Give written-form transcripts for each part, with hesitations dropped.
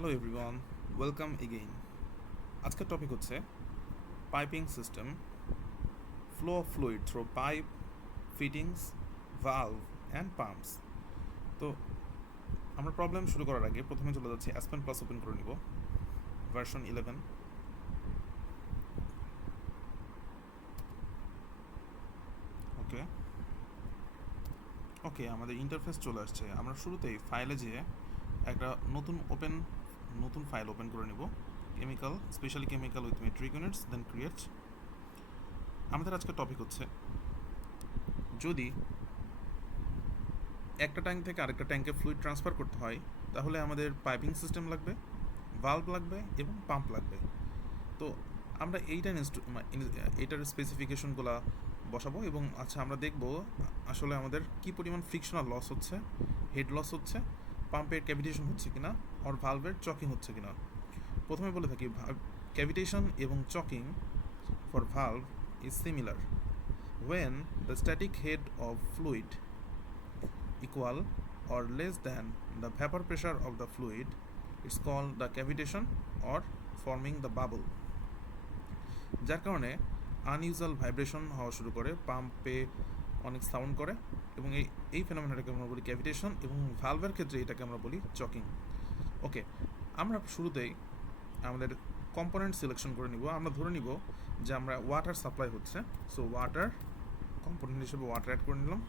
Hello everyone, welcome again. আজকের topic হচ্ছে piping system, flow of fluid through pipe, fittings, valve and pumps. তো আমরা problem শুরু করার আগে প্রথমে চলে যাচ্ছি অ্যাসপেন প্লাস ওপেন করে নিব, ভার্সন 11। ওকে ওকে আমাদের ইন্টারফেস চলে আসছে। আমরা শুরুতেই ফাইলে যেয়ে একটা নতুন ফাইল ওপেন করে নিব, chemical, specially chemical with metric units, then create. আমাদের আজকের টপিক হচ্ছে, যদি একটা ট্যাঙ্ক থেকে আরেকটা ট্যাঙ্কে ফ্লুইড ট্রান্সফার করতে হয় তাহলে আমাদের পাইপিং সিস্টেম লাগবে, ভালভ লাগবে এবং পাম্প লাগবে। তো আমরা এইটার স্পেসিফিকেশনগুলো বসাবো এবং আমরা দেখব আসলে আমাদের কী পরিমাণ ফ্রিকশনাল লস হচ্ছে, হেড লস হচ্ছে, পাম্পের ক্যাভিটেশন হচ্ছে কিনা, আর ভালভের চকিং হচ্ছে কিনা। প্রথমে বলে থাকি, ক্যাভিটেশন এবং choking for valve is similar when the static head of fluid equal or less than the vapor pressure of the fluid, it's called the cavitation or forming the bubble, যার কারণে আনইউজুয়াল ভাইব্রেশন হওয়া শুরু করে, পাম্পে অনেক sound করে এবং এই ফেনোমেনাটাকে আমরা বলি ক্যাভিটেশন, এবং ভালভের ক্ষেত্রে এটাকে আমরা বলি চকিং। ওকে, আমরা শুরুতেই আমাদের কম্পোনেন্ট সিলেকশন করে নিব। আমরা ধরে নিব যে আমরা ওয়াটার সাপ্লাই হচ্ছে, সো ওয়াটার কম্পোনেন্ট হিসেবে ওয়াটার অ্যাড করে নিলাম।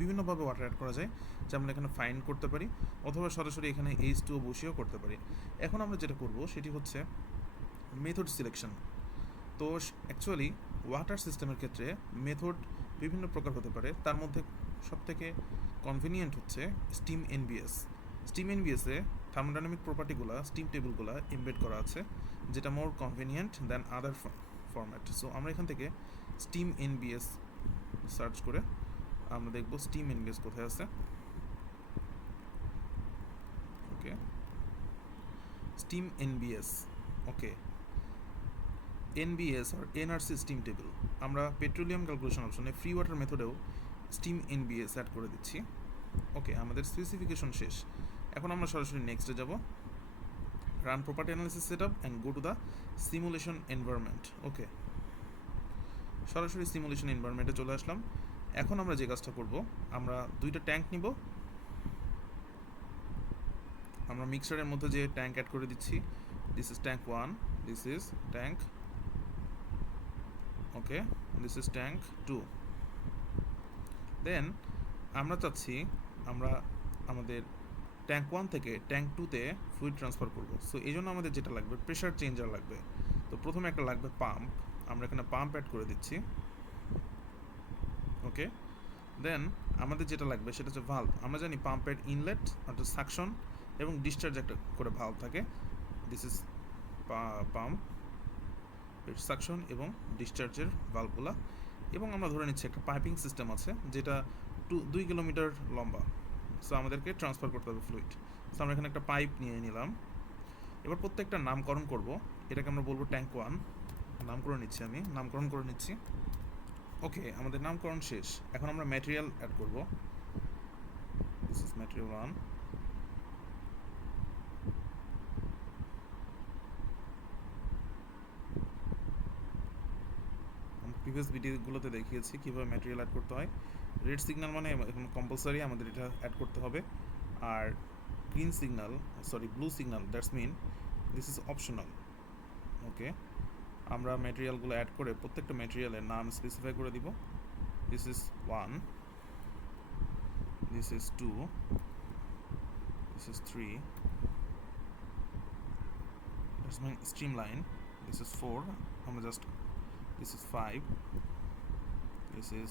বিভিন্নভাবে ওয়াটার অ্যাড করা যায়, যে আমরা এখানে ফাইন্ড করতে পারি অথবা সরাসরি এখানে H2O বসিয়েও করতে পারি। এখন আমরা যেটা করব সেটি হচ্ছে মেথড সিলেকশন। তো অ্যাকচুয়ালি ওয়াটার সিস্টেমের ক্ষেত্রে মেথড বিভিন্ন প্রকার হতে পারে, তার মধ্যে সবথেকে কনভিনিয়েন্ট হচ্ছে স্টিম এনবিএস। স্টিম এনবিএসে থার্মোডাইনামিক প্রপার্টিগুলো, স্টিম টেবিলগুলো এমবেড করা আছে, যেটা more convenient than other format. So আমরা এখান থেকে স্টিম এনবিএস সার্চ করে আমরা দেখব স্টিম এনবিএস কোথায় আছে। Okay, steam NBS. Okay, NBS আর এনআরসি স্টিম টেবিল। আমরা পেট্রোলিয়াম ক্যালকুলেশন অপশনে ফ্রি ওয়াটার মেথডেও স্টিম এনবিএস অ্যাড করে দিচ্ছি। ওকে, আমাদের স্পেসিফিকেশন শেষ। এখন আমরা সরাসরি নেক্সটে যাব, run property analysis set up and go to the simulation environment. Okay, সরাসরি সিমুলেশন এনভায়রনমেন্টে চলে আসলাম। এখন আমরা যে কাজটা করব, আমরা দুইটা ট্যাঙ্ক নিব। আমরা মিক্সারের মধ্যে যে ট্যাঙ্ক অ্যাড করে দিচ্ছি, this is tank 1, this is tank, okay, this is tank 2। দেন আমরা চাচ্ছি আমরা আমাদের ট্যাঙ্ক 1 থেকে ট্যাঙ্ক 2-তে ফ্লুইড ট্রান্সফার করব। সো এই জন্য আমাদের যেটা লাগবে, প্রেশার চেঞ্জার লাগবে। তো প্রথমে একটা লাগবে পাম্প, আমরা এখানে পাম্প অ্যাড করে দিচ্ছি। ওকে, দেন আমাদের যেটা লাগবে সেটা হচ্ছে ভালভ। আমরা জানি পাম্পের ইনলেট অর্থাৎ সাকশন এবং ডিসচার্জ একটা করে ভালভ থাকে, দিস ইজ পাম্প এর সাকশন এবং ডিসচার্জের ভালভগুলা। এবং আমরা ধরে নিচ্ছি একটা পাইপিং সিস্টেম আছে যেটা 2 কিলোমিটার লম্বা। সো আমাদেরকে ট্রান্সফার করতে হবে ফ্লুইড। সো আমরা এখানে একটা পাইপ নিয়ে নিলাম। এবার প্রত্যেকটা নামকরণ করব। এটাকে আমরা বলবো ট্যাঙ্ক 1, নামকরণ করে নিচ্ছি। ওকে, আমাদের নামকরণ শেষ। এখন আমরা ম্যাটেরিয়াল অ্যাড করব। This is material 1। প্রিভিয়াস ভিডিওগুলোতে দেখিয়েছি কীভাবে ম্যাটেরিয়াল অ্যাড করতে হয়। রেড সিগন্যাল মানে এখন কম্পালসারি আমাদের এটা অ্যাড করতে হবে, আর blue signal that's mean this is optional. Okay, আমরা ম্যাটেরিয়ালগুলো অ্যাড করে প্রত্যেকটা ম্যাটেরিয়ালের নাম স্পেসিফাই করে দিব। This is 1, this is 2, this is 3, that's mean stream line, this is 4, আমরা just, this is 5, this is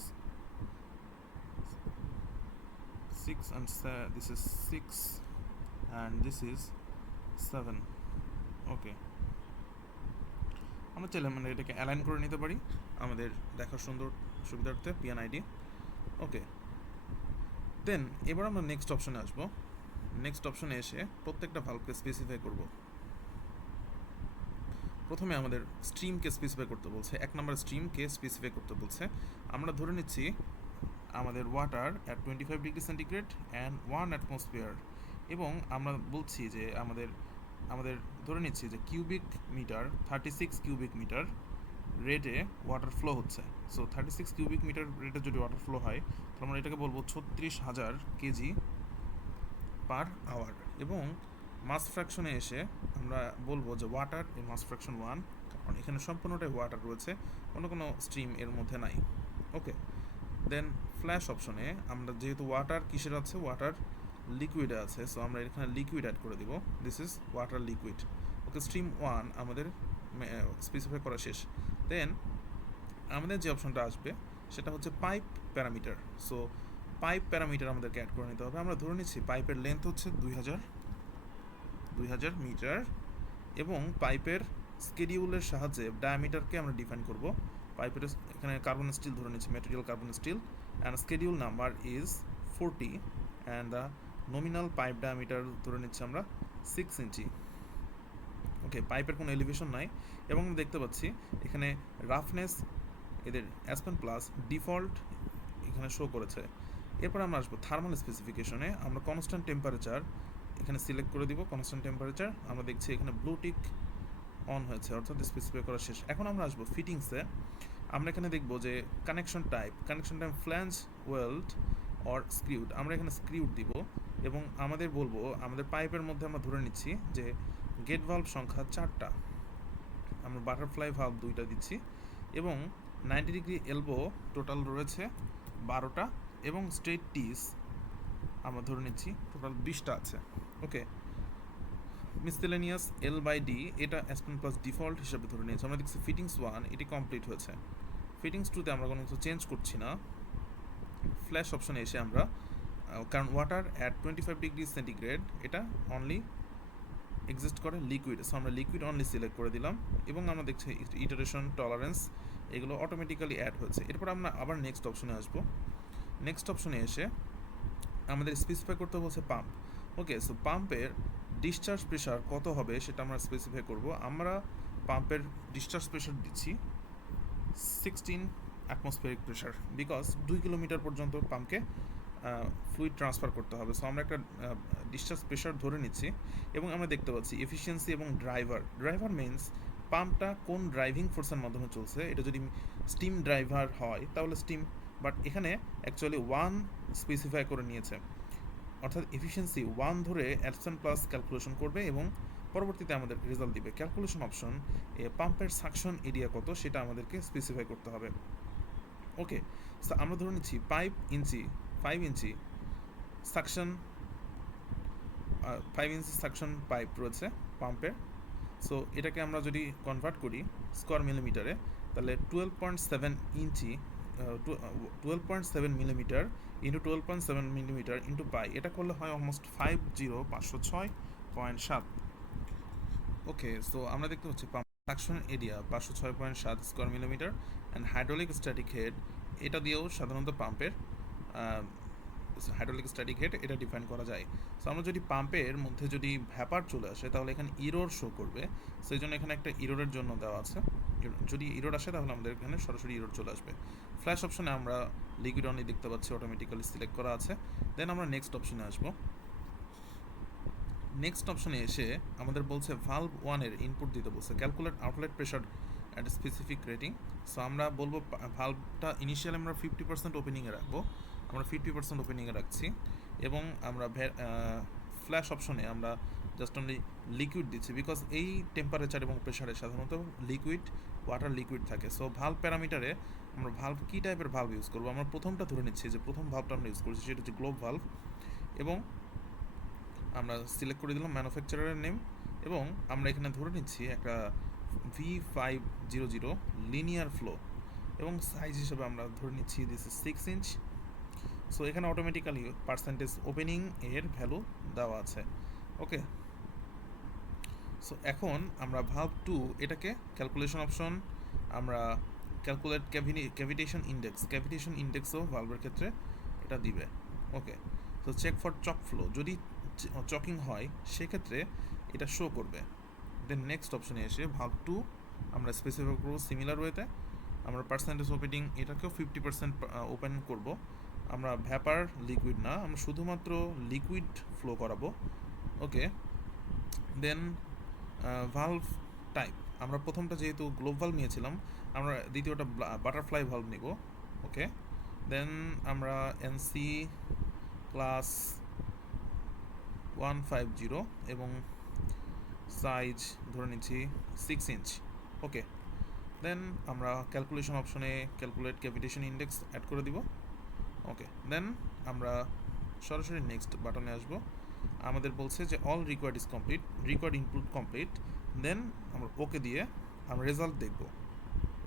6, and this is 6, and this is 7. ওকে, আমরা চাইলে মানে এটাকে অ্যালাইন করে নিতে পারি আমাদের দেখার সুবিধার্থে, PNID। ওকে, দেন এবার আমরা নেক্সট অপশনে আসবো। নেক্সট অপশনে এসে প্রত্যেকটা ভালভকে স্পেসিফাই করব। প্রথমে আমাদের স্ট্রিমকে স্পেসিফাই করতে বলছে, 1 নম্বর স্ট্রিমকে স্পেসিফাই করতে বলছে। আমরা ধরে নিচ্ছি আমাদের water at 25 degree centigrade and 1 atmosphere, এবং আমরা বলছি যে আমাদের আমাদের ধরে নিচ্ছি যে কিউবিক মিটার 36 কিউবিক মিটার রেটে ওয়াটার ফ্লো হচ্ছে। সো 36 কিউবিক মিটার রেটে যদি ওয়াটার ফ্লো হয় তাহলে আমরা এটাকে বলবো 36,000 কেজি পার আওয়ার। এবং মাস ফ্র্যাকশনে এসে আমরা বলবো যে ওয়াটার এই মাস ফ্র্যাকশন 1, কারণ এখানে সম্পূর্ণটাই ওয়াটার রয়েছে, অন্য কোনো স্ট্রিম এর মধ্যে নাই। ওকে, দেন ফ্ল্যাশ অপশনে আমরা যেহেতু ওয়াটার কিসের আছে, ওয়াটার লিকুইডে আছে, সো আমরা এখানে লিকুইড অ্যাড করে দিব। This is water liquid. Okay, stream 1 আমাদের স্পেসিফাই করা শেষ। দেন আমাদের যে অপশনটা আসবে সেটা হচ্ছে pipe parameter. So pipe parameter আমাদেরকে অ্যাড করে নিতে হবে। আমরা ধরে নিচ্ছি পাইপের লেন্থ হচ্ছে 2000 মিটার, এবং পাইপের স্কেডিউলের সাহায্যে ডায়ামিটারকে আমরা ডিফাইন করব। পাইপের এখানে কার্বন স্টিল ধরে নিচ্ছি, material carbon still, and schedule number is 40, and the nominal pipe diameter ধরে নিচ্ছি আমরা 6 ইঞ্চি। ওকে, পাইপের কোনো এলিভেশন নাই, এবং আমরা দেখতে পাচ্ছি এখানে রাফনেস এদের অ্যাসপেন প্লাস ডিফল্ট এখানে শো করেছে। এরপর আমরা আসবো থার্মাল স্পেসিফিকেশনে। আমরা কনস্ট্যান্ট টেম্পারেচার এখানে সিলেক্ট করে দিব। কনস্ট্যান্ট টেম্পারেচার আমরা দেখছি এখানে ব্লু টিক অন হয়েছে, অর্থাৎ স্পেসিফাই করা শেষ। এখন আমরা আসবো ফিটিংসে। আমরা এখানে দেখবো যে connection type flange, weld or screwed. আমরা এখানে স্ক্রিউড দিব, এবং আমাদের বলবো আমাদের পাইপের মধ্যে আমরা ধরে নিচ্ছি যে গেট ভালভ সংখ্যা 4টা, আমরা বাটারফ্লাই ভালভ 2টা দিচ্ছি, এবং 90 ডিগ্রি এলবো টোটাল রয়েছে 12টা, এবং স্ট্রেট টিস আমরা ধরে নিচ্ছি টোটাল 20টা আছে। ওকে, মিসসেলেনিয়াস L/D এটা অ্যাসপেন প্লাস ডিফল্ট হিসাবে ধরে নিয়েছি। আমরা দেখছি ফিটিংস 1 এটি কমপ্লিট হয়েছে। ফিটিংস 2তে আমরা কোনো কিছু চেঞ্জ করছি না। ফ্ল্যাশ অপশনে এসে আমরা কারণ ওয়াটার অ্যাট 25 ডিগ্রি সেন্টিগ্রেড এটা অনলি এক্সিস্ট করে লিকুইড, সো আমরা লিকুইড অনলি সিলেক্ট করে দিলাম, এবং আমরা দেখছি ইটারেশন টলারেন্স এগুলো অটোমেটিক্যালি অ্যাড হয়েছে। এরপর আমরা আবার নেক্সট অপশনে আসবো। নেক্সট অপশনে এসে আমাদের স্পেসিফাই করতে বলছে পাম্প। ওকে, সো পাম্পের ডিসচার্জ প্রেশার কত হবে সেটা আমরা স্পেসিফাই করব। আমরা পাম্পের ডিসচার্জ প্রেশার দিচ্ছি 16 অ্যাটমসফিয়ারিক প্রেশার, বিকজ 2 কিলোমিটার পর্যন্ত পাম্পকে ফ্লুইড ট্রান্সফার করতে হবে। সো আমরা একটা ডিসচার্জ প্রেশার ধরে নিচ্ছি, এবং আমরা দেখতে পাচ্ছি এফিসিয়েন্সি এবং ড্রাইভার মিনস পাম্পটা কোন ড্রাইভিং ফোর্সের মাধ্যমে চলছে। এটা যদি স্টিম ড্রাইভার হয় তাহলে স্টিম, বাট এখানে অ্যাকচুয়ালি 1 স্পেসিফাই করে নিয়েছে, অর্থাৎ এফিসিয়েন্সি 1 ধরে অ্যাডসন প্লাস ক্যালকুলেশন করবে, এবং পরবর্তীতে আমাদের রেজাল্ট দিবে। ক্যালকুলেশন অপশন পাম্পের সাকশন এরিয়া কত সেটা আমাদেরকে স্পেসিফাই করতে হবে। ওকে, সো আমরা ধরে নিচ্ছি 5 ইঞ্চি সাকশন 5 ইঞ্চি সাকশন পাইপ রয়েছে পাম্পের। সো এটাকে আমরা যদি কনভার্ট করি স্কোয়ার মিলিমিটারে, তাহলে 12.7 ইঞ্চি 12.7 মিলিমিটার ইন্টু 12.7 মিলিমিটার ইন্টু পাই, এটা করলে হয় অলমোস্ট 506.7। ওকে, সো আমরা দেখতে পাচ্ছি pump suction area 506.7 square millimetre, and hydraulic static head এটা দিয়েও সাধারণত পাম্পের হাইড্রোলিক স্ট্যাটিক হেড এটা ডিফাইন করা যায়। সো আমরা যদি পাম্পের মধ্যে যদি ভ্যাপার চলে আসে তাহলে এখানে ইরোর শো করবে, সেই জন্য এখানে একটা ইরোরের জন্য দেওয়া আছে। যদি ইরোর আসে তাহলে আমাদের এখানে সরাসরি ইরোর চলে আসবে। ফ্ল্যাশ অপশনে আমরা লিকুইড অনলি দেখতে পাচ্ছি, অটোমেটিক্যালি সিলেক্ট করা আছে। দেন আমরা নেক্সট অপশনে আসবো। নেক্সট অপশনে এসে আমাদের বলছে ভালভ 1 এর ইনপুট দিতে বলছে, calculate outlet pressure at specific rating. So আমরা বলবো ভালভটা ইনিশিয়ালি আমরা 50% ওপেনিংয়ে রাখবো, আমরা 50% ওপেনিংয়ে রাখছি, এবং আমরা ফ্ল্যাশ অপশনে আমরা জাস্ট অনলি লিকুইড দিচ্ছি, বিকজ এই টেম্পারেচার এবং প্রেশারে সাধারণত ওয়াটার লিকুইড থাকে। সো ভালভ প্যারামিটারে আমরা ভালভ কী টাইপের ভালভ ইউজ করবো, আমরা প্রথমটা ধরে নিচ্ছি যে প্রথম ভালভটা আমরা ইউজ করছি সেটা হচ্ছে গ্লোব ভালভ, এবং আমরা সিলেক্ট করে দিলাম ম্যানুফ্যাকচারারের নেম, এবং আমরা এখানে ধরে নিচ্ছি একটা V500 লিনিয়ার ফ্লো, এবং সাইজ হিসেবে আমরা ধরে নিচ্ছি দিস ইজ 6 ইঞ্চ। সো এখানে অটোমেটিক্যালি পার্সেন্টেজ ওপেনিং এর ভ্যালু দেওয়া আছে। ওকে, সো এখন আমরা ভালভ 2 এটাকে ক্যালকুলেশন অপশন আমরা ক্যালকুলেট ক্যাভিটেশন ইন্ডেক্সও ভালভের ক্ষেত্রে এটা দিবে। Okay, so check for choke flow, যদি চকিং হয় সেক্ষেত্রে এটা শো করবে। দেন নেক্সট অপশনে এসে ভালভ 2 আমরা স্পেসিফাই করবো সিমিলার ওয়েতে, আমরা পার্সেন্টেজ ওপেনিং এটাকেও 50% ওপেন করব। আমরা ভ্যাপার লিকুইড না, আমরা শুধুমাত্র লিকুইড ফ্লো করাবো। ওকে, দেন ভালভ টাইপ, আমরা প্রথমটা যেহেতু গ্লোব ভালভ নিয়েছিলাম, আমরা দ্বিতীয়টা বাটারফ্লাই ভালভ নিব। ওকে, দেন আমরা এনসি ক্লাস 150 এবং সাইজ ধরে নিচ্ছি 6 ইঞ্চ। ওকে, দেন আমরা ক্যালকুলেশন অপশনে ক্যালকুলেট ক্যাভিটেশন ইন্ডেক্স অ্যাড করে দিব। ওকে, দেন আমরা সরাসরি নেক্সট বাটনে আসবো। আমাদের বলছে যে all required is complete, required input complete. Then আমরা ওকে দিয়ে আমরা রেজাল্ট দেখব,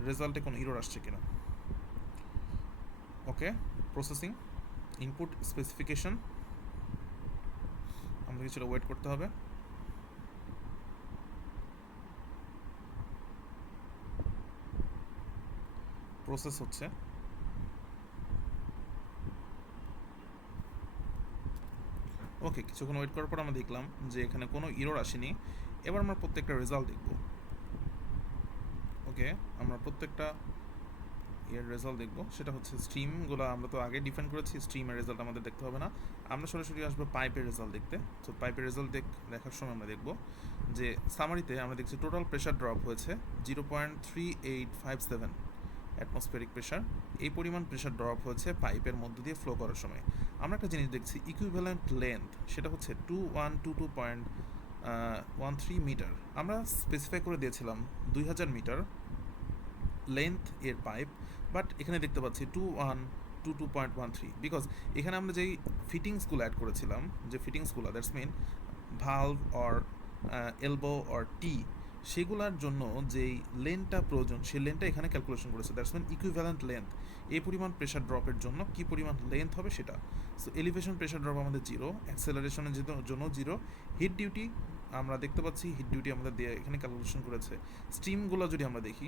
রেজাল্টে কোনো ইরর আসছে কিনা। ওকে, প্রসেসিং, ইনপুট স্পেসিফিকেশন, আমাদের কিছুটা ওয়েট করতে হবে। প্রসেস হচ্ছে। ওকে, কিছুক্ষণ ওয়েট করার পর আমরা দেখলাম যে এখানে কোনো ইরর আসেনি। এবার আমরা প্রত্যেকটা রেজাল্ট দেখব। ওকে, আমরা প্রত্যেকটা এর রেজাল্ট দেখব। সেটা হচ্ছে স্ট্রিমগুলো আমরা তো আগে ডিফাইন করেছি, স্ট্রিমের রেজাল্ট আমাদের দেখতে হবে না, আমরা সরাসরি আসবো পাইপের রেজাল্ট দেখতে। তো পাইপের রেজাল্ট দেখার সময় আমরা দেখব যে সামারিতে আমরা দেখছি টোটাল প্রেশার ড্রপ হয়েছে 0.3857 অ্যাটমসফিয়ারিক প্রেশার। এই পরিমাণ প্রেশার ড্রপ হয়েছে পাইপের মধ্য দিয়ে ফ্লো করার সময়। আমরা একটা জিনিস দেখছি, ইকুইভ্যালেন্ট লেন্থ, সেটা হচ্ছে 2122.13 মিটার। আমরা স্পেসিফাই করে দিয়েছিলাম 2000 মিটার লেন্থ এর পাইপ, বাট এখানে দেখতে পাচ্ছি 2122.13, বিকজ এখানে আমরা যেই ফিটিংসগুলো অ্যাড করেছিলাম, যে ফিটিংসগুলো that's mean valve or elbow or tee, সেগুলোর জন্য যেই লেন্থটা প্রয়োজন সেই লেন্থটা এখানে ক্যালকুলেশন করেছে। দ্যাটস মিন ইকুইভ্যালেন্ট লেন্থ, এই পরিমাণ প্রেশার ড্রপের জন্য কী পরিমাণ লেন্থ হবে সেটা। সো এলিভেশন প্রেশার ড্রপ আমাদের 0, অ্যাক্সেলারেশনের জন্য 0, হিট ডিউটি আমরা দেখতে পাচ্ছি, হিট ডিউটি আমাদের দিয়ে এখানে ক্যালকুলেশন করেছে। স্টিমগুলো যদি আমরা দেখি,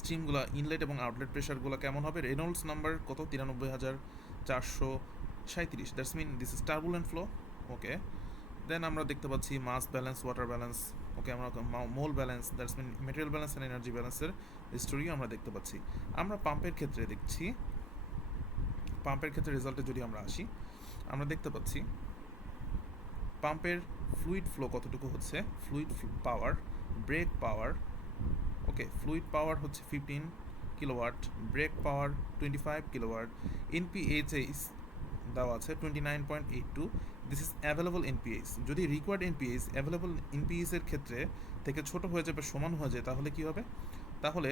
স্ট্রিমগুলো ইনলেট এবং আউটলেট প্রেশারগুলো কেমন হবে, রেনল্ডস নাম্বার কত, 93,437, that's mean this is turbulent flow. Okay, then আমরা দেখতে পাচ্ছি mass balance, water balance. Okay, আমরা mole balance, that's mean material balance and energy ব্যালেন্সের হিস্টোরিও আমরা দেখতে পাচ্ছি। আমরা পাম্পের ক্ষেত্রে দেখছি, পাম্পের ক্ষেত্রে রেজাল্টে যদি আমরা আসি, আমরা দেখতে পাচ্ছি পাম্পের ফ্লুইড ফ্লো কতটুকু হচ্ছে, ফ্লুইড পাওয়ার, ব্রেক পাওয়ার। ওকে, ফ্লুইড পাওয়ার হচ্ছে 15 কিলোওয়াট, ব্রেক পাওয়ার 25 কিলোওয়াট, এনপিএইচ দেওয়া আছে 29.82। This is available এনপিএইচ। যদি রিকোয়ার্ড এনপিএইচ অ্যাভেলেবল এনপিএইচ এর ক্ষেত্রে থেকে ছোট হয়ে যাবে, সমান হয়ে যায়, তাহলে কি হবে, তাহলে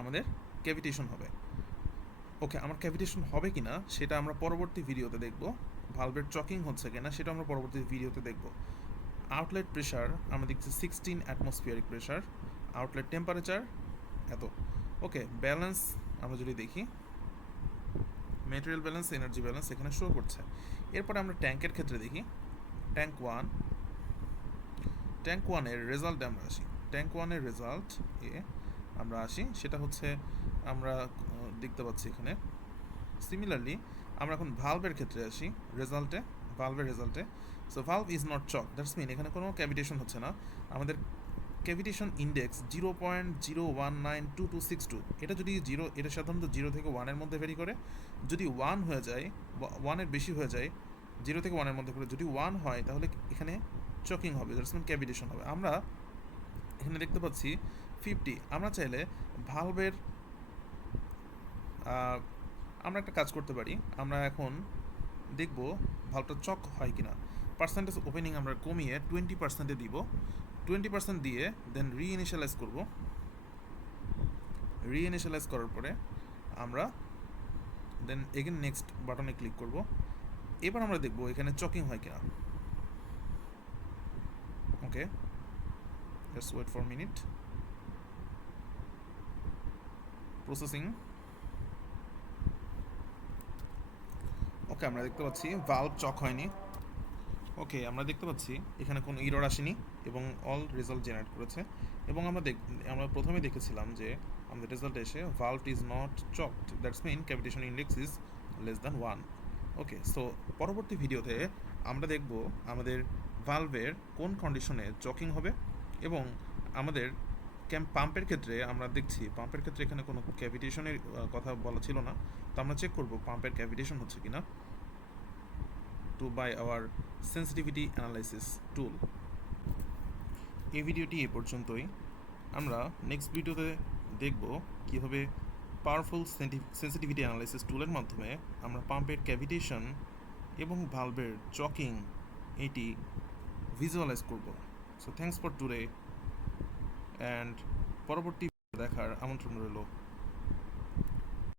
আমাদের ক্যাভিটেশন হবে। ওকে, আমার ক্যাভিটেশন হবে কিনা সেটা আমরা পরবর্তী ভিডিওতে দেখব। ভালভের চকিং হচ্ছে কিনা সেটা আমরা পরবর্তী ভিডিওতে দেখব। আউটলেট প্রেশার আমরা দেখছি 16 অ্যাটমসফিয়ারিক প্রেশার, আউটলেট টেম্পারেচার এত। ওকে, ব্যালেন্স আমরা যদি দেখি, মেটেরিয়াল ব্যালেন্স, এনার্জি ব্যালেন্স এখানে শো করছে। এরপরে আমরা ট্যাঙ্কের ক্ষেত্রে দেখি, ট্যাঙ্ক ওয়ানের রেজাল্টে আমরা আসি। ট্যাঙ্ক ওয়ানের রেজাল্ট আমরা আসি, সেটা হচ্ছে আমরা দেখতে পাচ্ছি এখানে। সিমিলারলি আমরা এখন ভালভের ক্ষেত্রে আসি, ভালভের রেজাল্টে। So valve is not choke, that's mean এখানে কোনো ক্যাভিটেশন হচ্ছে না। আমাদের ক্যাভিটেশন ইন্ডেক্স 0.0192262, এটা যদি এটা সাধারণত 0 থেকে 1-এর মধ্যে ভেরি করে। যদি 1 হয়ে যায়, 1-এর বেশি হয়ে যায়, 0 থেকে 1-এর মধ্যে করে যদি 1 হয়, তাহলে এখানে চকিং হবে, দ্যাটস মিন ক্যাভিটেশন হবে। আমরা এখানে দেখতে পাচ্ছি 50। আমরা চাইলে ভালভের আমরা একটা কাজ করতে পারি, আমরা এখন দেখব ভালভটা চক হয় কিনা। পার্সেন্টেজ ওপেনিং আমরা কমিয়ে 20%-এ দিব, 20% দিয়ে দেন রিইনিশিয়ালাইজ করব। রিইনিশিয়ালাইজ করার পরে আমরা দেন এগেন নেক্সট বাটনে ক্লিক করব। এবার আমরা দেখব এখানে চকিং হয় কিনা। Okay, let's wait for minute. Processing. Okay, আমরা দেখতে পাচ্ছি ভালভ চক হয়নি। ওকে, আমরা দেখতে পাচ্ছি এখানে কোনো ইরর আসেনি এবং অল রেজাল্ট জেনারেট করেছে। এবং আমরা প্রথমে দেখেছিলাম যে আমাদের রেজাল্ট এসে valve is not choked, that's mean cavitation index is less than 1। Okay, so পরবর্তী ভিডিওতে আমরা দেখব আমাদের ভালভের কোন কন্ডিশনে চকিং হবে, এবং আমাদের পাম্পের ক্ষেত্রে আমরা দেখছি পাম্পের ক্ষেত্রে এখানে কোনো ক্যাভিটেশনের কথা বলা ছিল না। তো আমরা চেক করব পাম্পের ক্যাভিটেশন হচ্ছে কিনা by our sensitivity analysis tool. এই ভিডিওটি এ পর্যন্তই। আমরা নেক্সট ভিডিওতে দেখব কীভাবে পাওয়ারফুল সেন্সিটিভিটি অ্যানালাইসিস টুলের মাধ্যমে আমরা পাম্পের ক্যাভিটেশন এবং ভালভের চকিং এটি ভিজুয়ালাইজ করব। So thanks for today and পরবর্তী দেখার আমন্ত্রণ রইল।